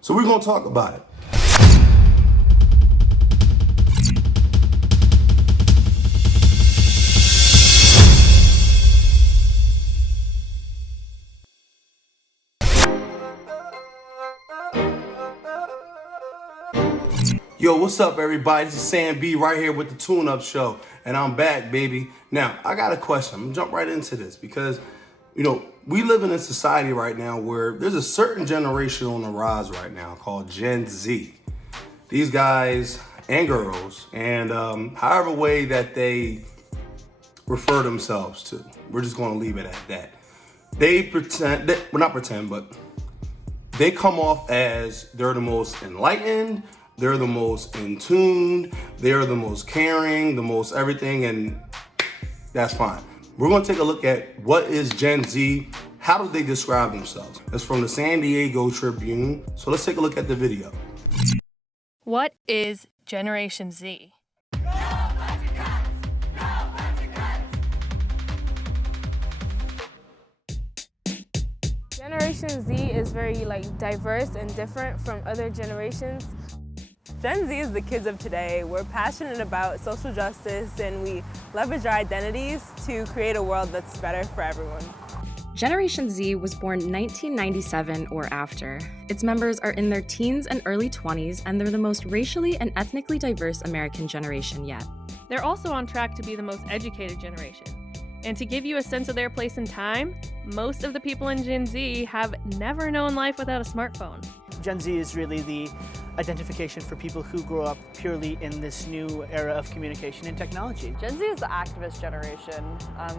So we're gonna talk about it. Yo, what's up, everybody? This is Sam B right here with the Tune Up Show, and I'm back, baby. Now, I got a question. I'm gonna jump right into this because, we live in a society right now where there's a certain generation on the rise right now called Gen Z. These guys and girls, and however way that they refer themselves to, we're just gonna leave it at that. They pretend, well, not pretend, but they come off as they're the most enlightened, they're the most in tune, they're the most caring, the most everything, and that's fine. We're gonna take a look at what is Gen Z, how do they describe themselves? It's from the San Diego Tribune, so let's take a look at the video. What is Generation Z? Generation Z is very diverse and different from other generations. Gen Z is the kids of today. We're passionate about social justice and we leverage our identities to create a world that's better for everyone. Generation Z was born 1997 or after. Its members are in their teens and early 20s, and they're the most racially and ethnically diverse American generation yet. They're also on track to be the most educated generation. And to give you a sense of their place in time, most of the people in Gen Z have never known life without a smartphone. Gen Z is really the identification for people who grow up purely in this new era of communication and technology. Gen Z is the activist generation.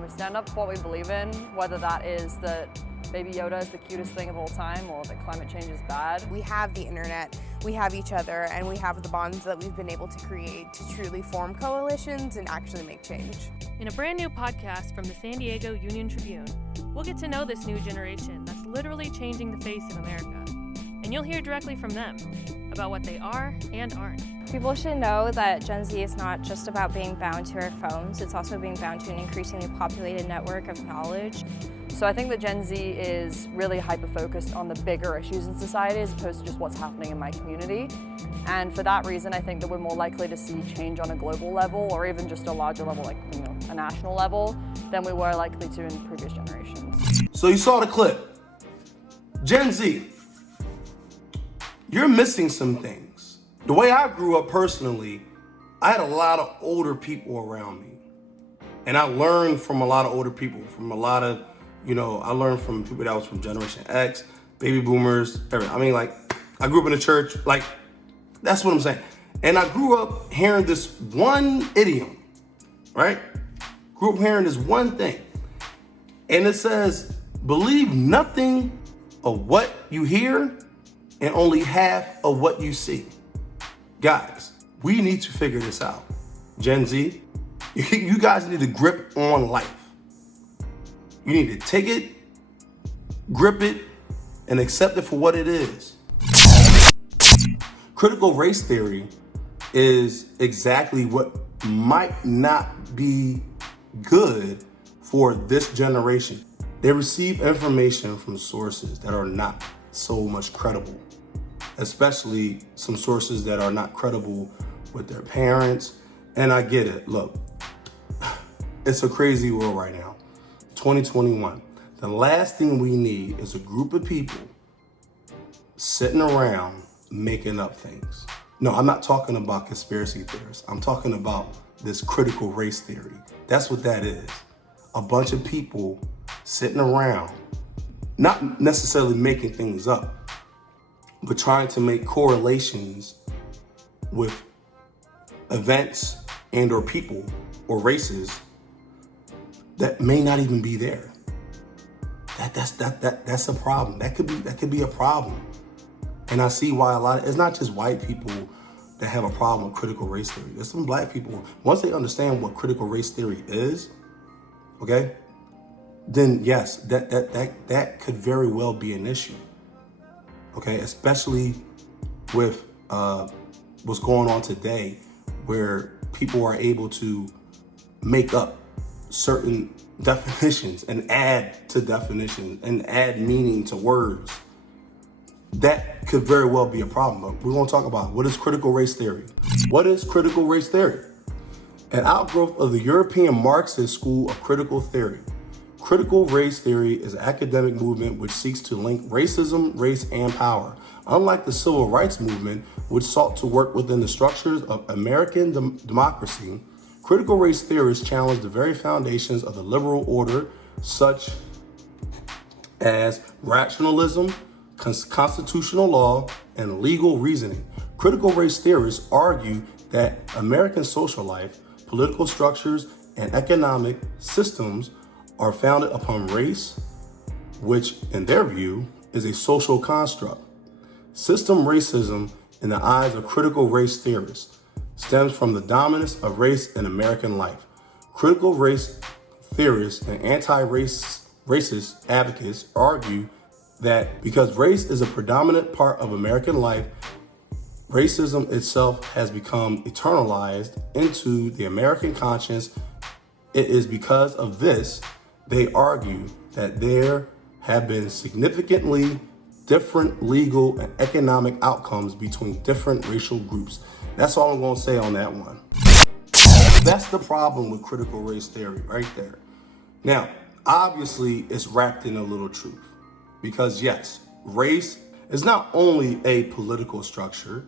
We stand up for what we believe in, whether that is that Baby Yoda is the cutest thing of all time or that climate change is bad. We have the internet, we have each other, and we have the bonds that we've been able to create to truly form coalitions and actually make change. In a brand new podcast from the San Diego Union Tribune, we'll get to know this new generation that's literally changing the face of America. And you'll hear directly from them about what they are and aren't. People should know that Gen Z is not just about being bound to our phones, it's also being bound to an increasingly populated network of knowledge. So I think that Gen Z is really hyper-focused on the bigger issues in society as opposed to just what's happening in my community. And for that reason, I think that we're more likely to see change on a global level or even just a larger level, a national level, than we were likely to in previous generations. So you saw the clip. Gen Z, you're missing some things. The way I grew up personally, I had a lot of older people around me. And I learned from a lot of older people, from a lot of, I learned from people that was from Generation X, baby boomers, everything. I grew up in the church, that's what I'm saying. And I grew up hearing this one idiom, right? Grew up hearing this one thing. And it says, believe nothing of what you hear and only half of what you see. Guys, we need to figure this out. Gen Z, you guys need to grip on life. You need to take it, grip it, and accept it for what it is. Critical race theory is exactly what might not be good for this generation. They receive information from sources that are not so much credible, especially some sources that are not credible with their parents. And I get it. Look, it's a crazy world right now. 2021. The last thing we need is a group of people sitting around making up things. No, I'm not talking about conspiracy theorists. I'm talking about this critical race theory. That's what that is. A bunch of people sitting around, not necessarily making things up, but trying to make correlations with events and or people or races that may not even be there. That's a problem. That could be a problem. And I see why it's not just white people that have a problem with critical race theory. There's some black people, once they understand what critical race theory is, okay, then yes, that could very well be an issue. Okay, especially with what's going on today, where people are able to make up certain definitions and add to definitions and add meaning to words. That could very well be a problem, but we're gonna talk about what is critical race theory. What is critical race theory? An outgrowth of the European Marxist school of critical theory. Critical race theory is an academic movement which seeks to link racism, race, and power. Unlike the civil rights movement, which sought to work within the structures of American democracy, critical race theorists challenge the very foundations of the liberal order, such as rationalism, constitutional law, and legal reasoning. Critical race theorists argue that American social life, political structures, and economic systems are founded upon race, which, in their view, is a social construct. System racism, in the eyes of critical race theorists, stems from the dominance of race in American life. Critical race theorists and anti-racist advocates argue that because race is a predominant part of American life, racism itself has become internalized into the American conscience. It is because of this, they argue, that there have been significantly different legal and economic outcomes between different racial groups. That's all I'm gonna say on that one. That's the problem with critical race theory right there. Now, obviously, it's wrapped in a little truth. Because yes, race is not only a political structure,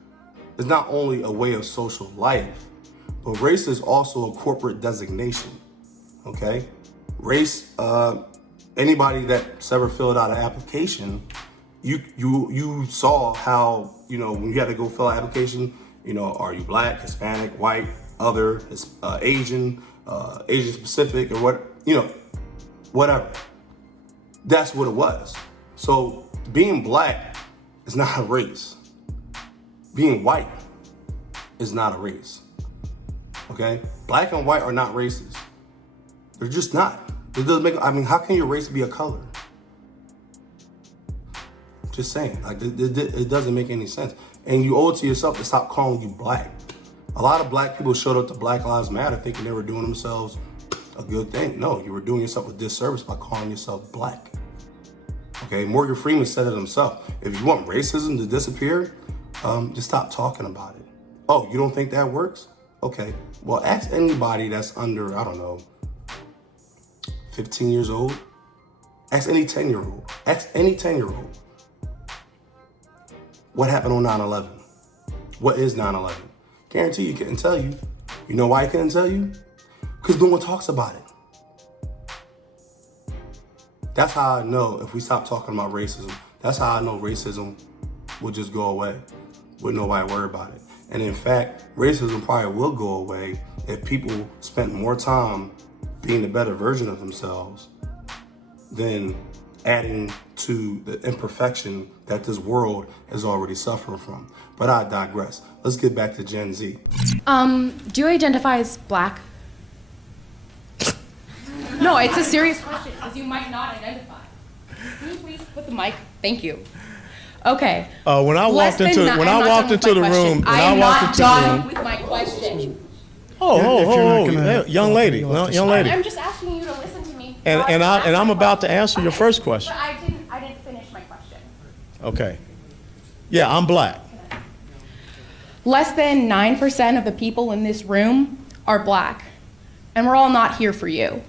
it's not only a way of social life, but race is also a corporate designation, okay? Race, anybody that's ever filled out an application, you saw how, when you had to go fill out an application, are you black, Hispanic, white, other, Asian, Asian Pacific, or what, whatever. That's what it was. So being black is not a race. Being white is not a race, okay? Black and white are not races. They're just not. It doesn't make, how can your race be a color? Just saying, it doesn't make any sense. And you owe it to yourself to stop calling you black. A lot of black people showed up to Black Lives Matter thinking they were doing themselves a good thing. No, you were doing yourself a disservice by calling yourself black. Okay, Morgan Freeman said it himself. If you want racism to disappear, just stop talking about it. Oh, you don't think that works? Okay, well, ask anybody that's under, 15 years old. Ask any 10-year-old. Ask any 10-year-old. What happened on 9/11? What is 9/11? Guarantee you couldn't tell you. You know why I couldn't tell you? Because no one talks about it. That's how I know if we stop talking about racism, that's how I know racism will just go away. Wouldn't nobody worry about it. And in fact, racism probably will go away if people spent more time being a better version of themselves than adding to the imperfection that this world is already suffering from. But I digress. Let's get back to Gen Z. Do you identify as black? No, it's a serious question because you might not identify. Can you please put the mic? Thank you. Okay. When I walked into the room, I am not done with my question. Young lady. I'm just asking you to listen to me. And I'm about to answer your first question. But I didn't finish my question. Okay. Yeah, I'm black. Less than 9% of the people in this room are black, and we're all not here for you.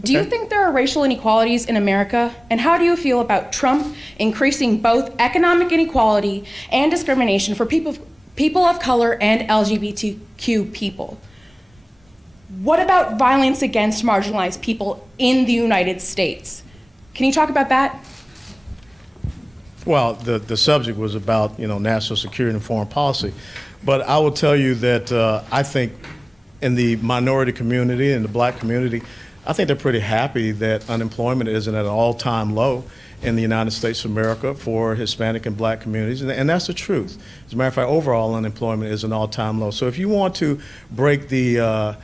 Do you think there are racial inequalities in America? And how do you feel about Trump increasing both economic inequality and discrimination for people of color and LGBTQ people? What about violence against marginalized people in the United States? Can you talk about that? Well, the subject was about, national security and foreign policy. But I will tell you that I think in the minority community and the black community, I think they're pretty happy that unemployment isn't at an all-time low in the United States of America for Hispanic and black communities, and that's the truth. As a matter of fact, overall unemployment is an all-time low. So if you want to break the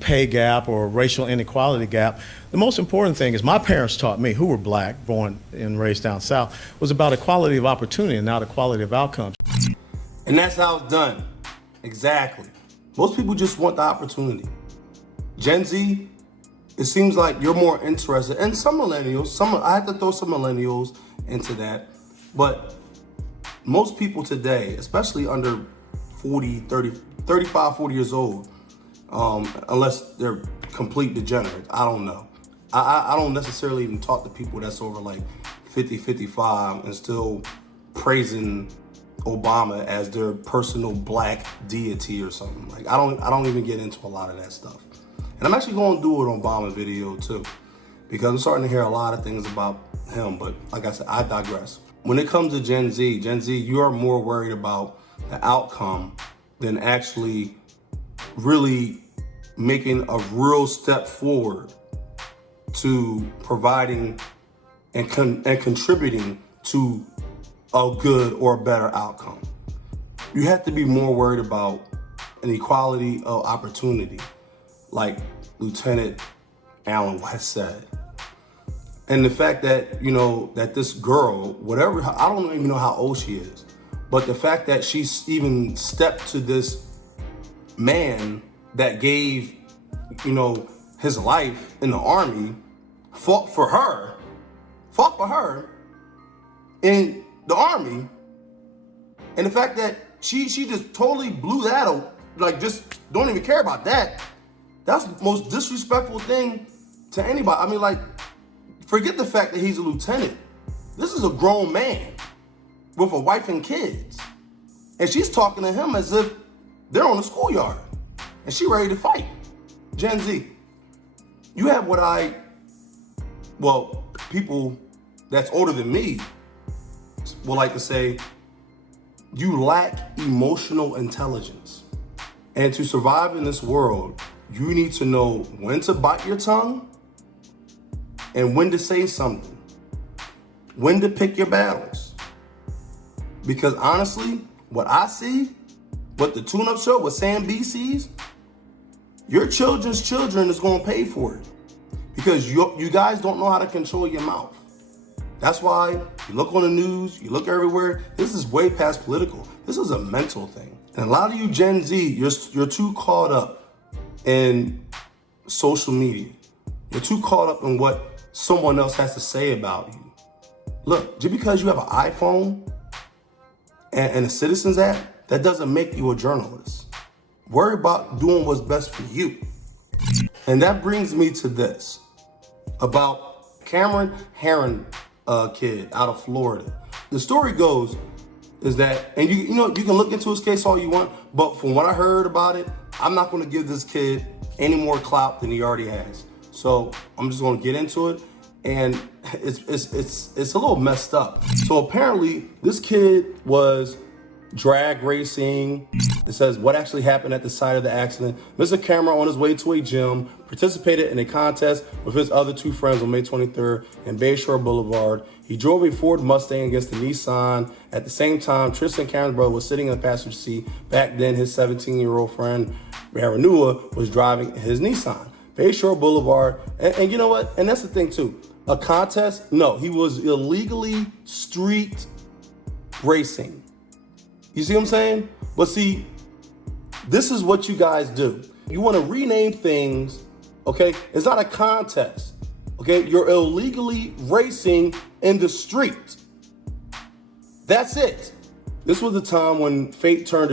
pay gap or racial inequality gap, the most important thing is my parents taught me, who were black, born and raised down south, was about equality of opportunity and not equality of outcomes. And that's how it's done. Exactly. Most people just want the opportunity. Gen Z, it seems like you're more interested, and some millennials, I had to throw some millennials into that, but most people today, especially under 40, 30, 35, 40 years old, unless they're complete degenerates, I don't know. I don't necessarily even talk to people that's over like 50, 55 and still praising Obama as their personal black deity or something. Like I don't even get into a lot of that stuff. And I'm actually going to do an Obama video too, because I'm starting to hear a lot of things about him. But like I said, I digress. When it comes to Gen Z, you are more worried about the outcome than actually really making a real step forward to providing and contributing to a good or a better outcome. You have to be more worried about an equality of opportunity, like Lieutenant Allen West said. And the fact that, you know, that this girl, whatever, I don't even know how old she is, but the fact that she's even stepped to this man that gave, you know, his life in the Army, fought for her in the Army, and the fact that she just totally blew that out, like just don't even care about that. That's the most disrespectful thing to anybody. I mean, like, forget the fact that he's a lieutenant. This is a grown man with a wife and kids. And she's talking to him as if they're on the schoolyard and she ready to fight. Gen Z, you have people that's older than me will like to say, you lack emotional intelligence. And to survive in this world, you need to know when to bite your tongue and when to say something, when to pick your battles. Because honestly, what I see, what the tune-up show, what Sam B sees, your children's children is gonna pay for it. Because you guys don't know how to control your mouth. That's why you look on the news, you look everywhere. This is way past political. This is a mental thing. And a lot of you Gen Z, you're too caught up in social media. You're too caught up in what someone else has to say about you. Look, just because you have an iPhone and a Citizens app, that doesn't make you a journalist. Worry about doing what's best for you. And that brings me to this, about Cameron Herron kid out of Florida. The story goes is that, and you can look into his case all you want, but from what I heard about it, I'm not gonna give this kid any more clout than he already has. So I'm just gonna get into it, and it's a little messed up. So apparently this kid was drag racing. It says what actually happened at the site of the accident. Mr. Cameron, on his way to a gym, participated in a contest with his other two friends on May 23rd in Bayshore Boulevard. He drove a Ford Mustang against the Nissan. At the same time, Tristan Cameron's brother was sitting in the passenger seat. Back then, his 17-year-old friend, Maranua, was driving his Nissan. Bayshore Boulevard, and you know what? And that's the thing too. A contest? No, he was illegally street racing. You see what I'm saying? But see, this is what you guys do. You want to rename things, okay? It's not a contest, okay? You're illegally racing in the street. That's it. This was the time when fate turned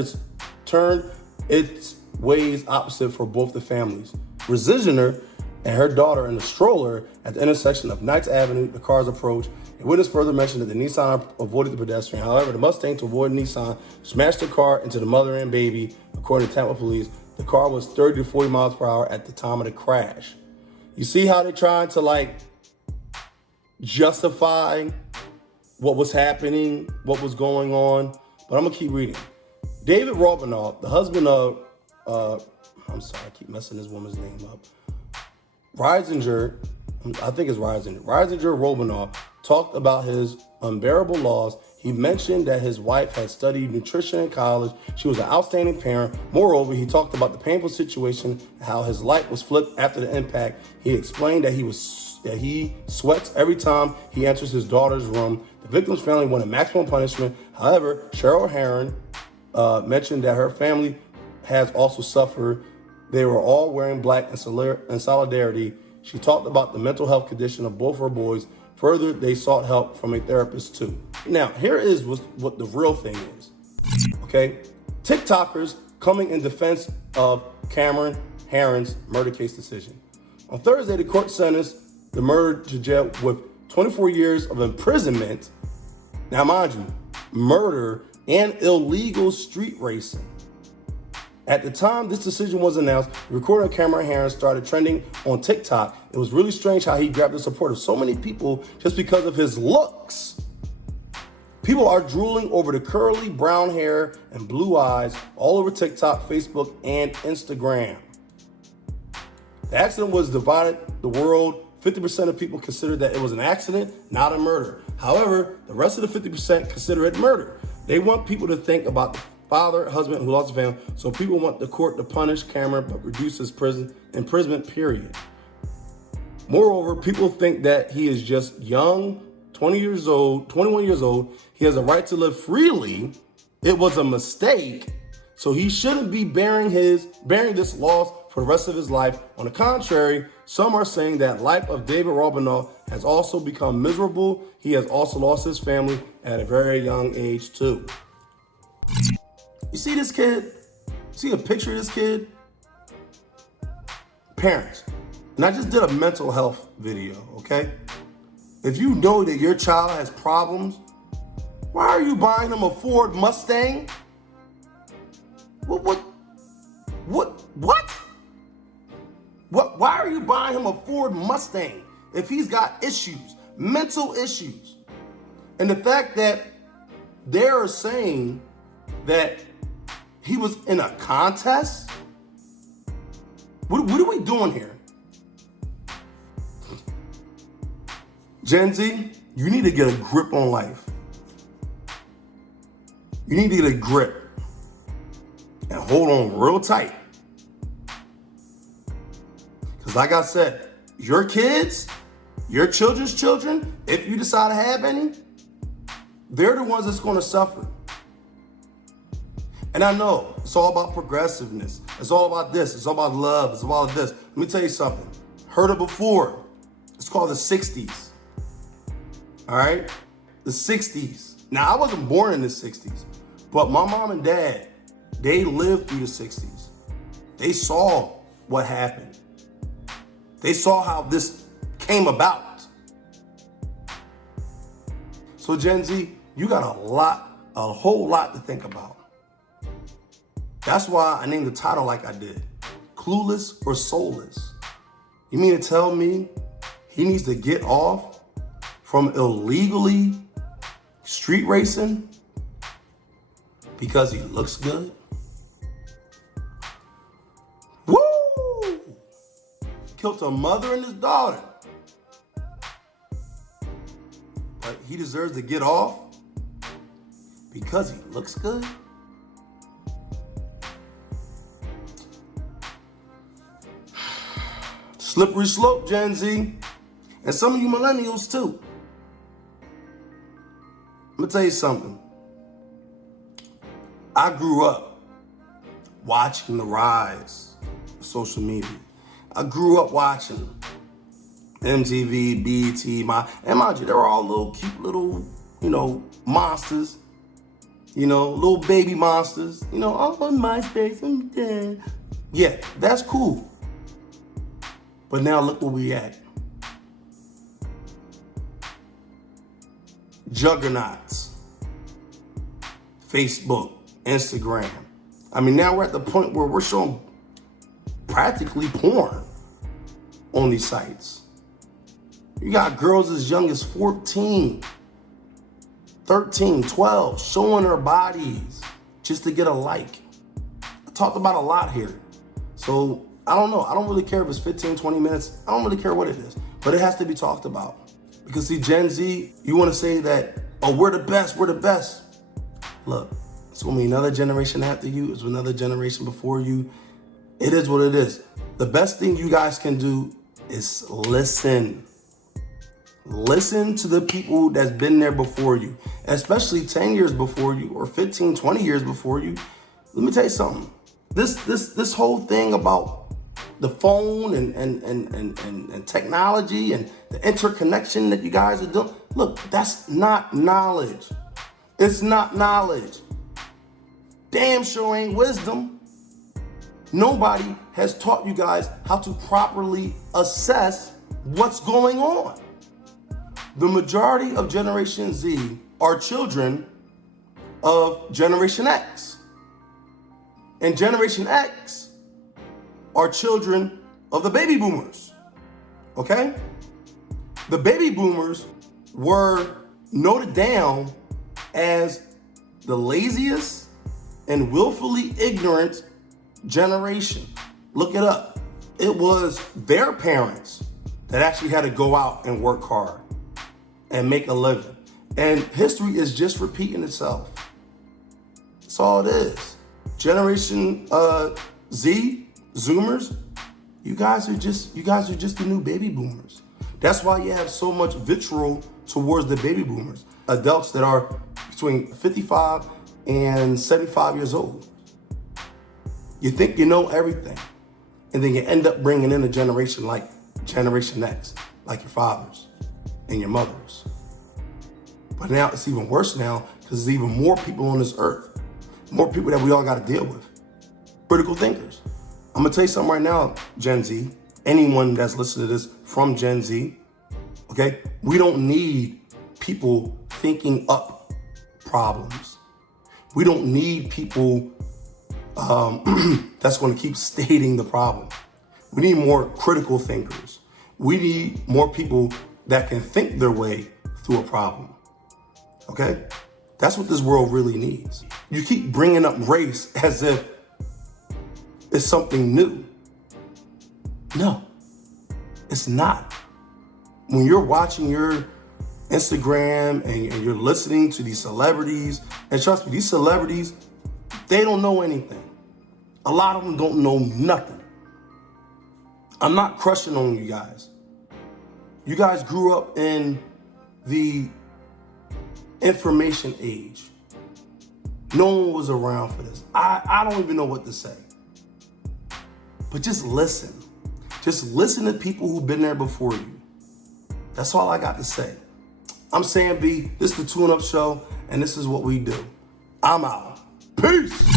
its ways opposite for both the families. Resitioner and her daughter in the stroller at the intersection of Knights Avenue, the cars approached. A witness further mentioned that the Nissan avoided the pedestrian. However, the Mustang, to avoid Nissan, smashed the car into the mother and baby. According to Tampa police, the car was 30 to 40 miles per hour at the time of the crash. You see how they tried to justify what was happening, what was going on? But I'm gonna keep reading. David Robinoff, the husband of, I'm sorry, I keep messing this woman's name up. Reisinger Robinoff talked about his unbearable loss. He mentioned that his wife had studied nutrition in college. She was an outstanding parent. Moreover, he talked about the painful situation, how his light was flipped after the impact. He explained that he sweats every time he enters his daughter's room. The victim's family wanted maximum punishment. However, Cheryl Herron mentioned that her family has also suffered. They were all wearing black in solidarity. She talked about the mental health condition of both her boys. Further, they sought help from a therapist too. Now, here is what the real thing is, okay? TikTokers coming in defense of Cameron Herron's murder case decision. On Thursday, the court sentenced the murderer to jail with 24 years of imprisonment. Now, mind you, murder and illegal street racing. At the time this decision was announced, the recording of Cameron Herron started trending on TikTok. It was really strange how he grabbed the support of so many people just because of his looks. People are drooling over the curly brown hair and blue eyes all over TikTok, Facebook, and Instagram. The accident was divided the world. 50% of people consider that it was an accident, not a murder. However, the rest of the 50% consider it murder. They want people to think about the father, husband who lost a family, so people want the court to punish Cameron but reduce his imprisonment period. Moreover, people think that he is just young, 21 years old. He has a right to live freely. It was a mistake, so he shouldn't be bearing this loss for the rest of his life. On the contrary, some are saying that life of David Robinall has also become miserable. He has also lost his family at a very young age too. You see this kid? See a picture of this kid? Parents, and I just did a mental health video, okay? If you know that your child has problems, why are you buying him a Ford Mustang? What? Why are you buying him a Ford Mustang if he's got issues, mental issues? And the fact that they're saying that he was in a contest? What are we doing here? Gen Z, you need to get a grip on life. You need to get a grip and hold on real tight. Because like I said, your kids, your children's children, if you decide to have any, they're the ones that's going to suffer. And I know it's all about progressiveness. It's all about this. It's all about love. It's all about this. Let me tell you something. Heard it before. It's called the 60s. All right? The 60s. Now, I wasn't born in the 60s, but my mom and dad, they lived through the 60s. They saw what happened. They saw how this came about. So Gen Z, you got a whole lot to think about. That's why I named the title like I did. Clueless or soulless? You mean to tell me he needs to get off from illegally street racing because he looks good? Woo! Killed a mother and his daughter. But he deserves to get off because he looks good? Slippery slope, Gen Z. And some of you millennials too. I'm gonna tell you something. I grew up watching the rise of social media. I grew up watching MTV, BET, and mind you, they were all little cute little, monsters. Little baby monsters. All on MySpace, I'm dead. Yeah, that's cool. But now look where we at. Juggernauts. Facebook, Instagram. Now we're at the point where we're showing practically porn on these sites. You got girls as young as 14, 13, 12, showing their bodies just to get a like. I talked about a lot here. So I don't know. I don't really care if it's 15, 20 minutes. I don't really care what it is. But it has to be talked about. Because see, Gen Z, you want to say that, oh, we're the best, we're the best. Look, it's going to be another generation after you. It's another generation before you. It is what it is. The best thing you guys can do is listen. Listen to the people that's been there before you, especially 10 years before you or 15, 20 years before you. Let me tell you something. This whole thing about the phone and technology and the interconnection that you guys are doing. Look, that's not knowledge. It's not knowledge. Damn sure ain't wisdom. Nobody has taught you guys how to properly assess what's going on. The majority of Generation Z are children of Generation X. And Generation X are children of the baby boomers, okay? The baby boomers were noted down as the laziest and willfully ignorant generation. Look it up. It was their parents that actually had to go out and work hard and make a living. And history is just repeating itself. That's all it is. Generation Z, Zoomers, you guys are just the new baby boomers. That's why you have so much vitriol towards the baby boomers, adults that are between 55 and 75 years old. You think you know everything, and then you end up bringing in a generation like Generation X, like your fathers and your mothers. But now it's even worse now because there's even more people on this earth, more people that we all got to deal with. Critical thinkers. I'm gonna tell you something right now, Gen Z, anyone that's listening to this from Gen Z, okay? We don't need people thinking up problems. We don't need people that's gonna keep stating the problem. We need more critical thinkers. We need more people that can think their way through a problem, okay? That's what this world really needs. You keep bringing up race as if it's something new. No, it's not. When you're watching your Instagram and you're listening to these celebrities, and trust me, these celebrities, they don't know anything. A lot of them don't know nothing. I'm not crushing on you guys. You guys grew up in the information age. No one was around for this. I don't even know what to say. But just listen. Just listen to people who've been there before you. That's all I got to say. I'm Sam B. This is the Tune Up Show, and this is what we do. I'm out. Peace.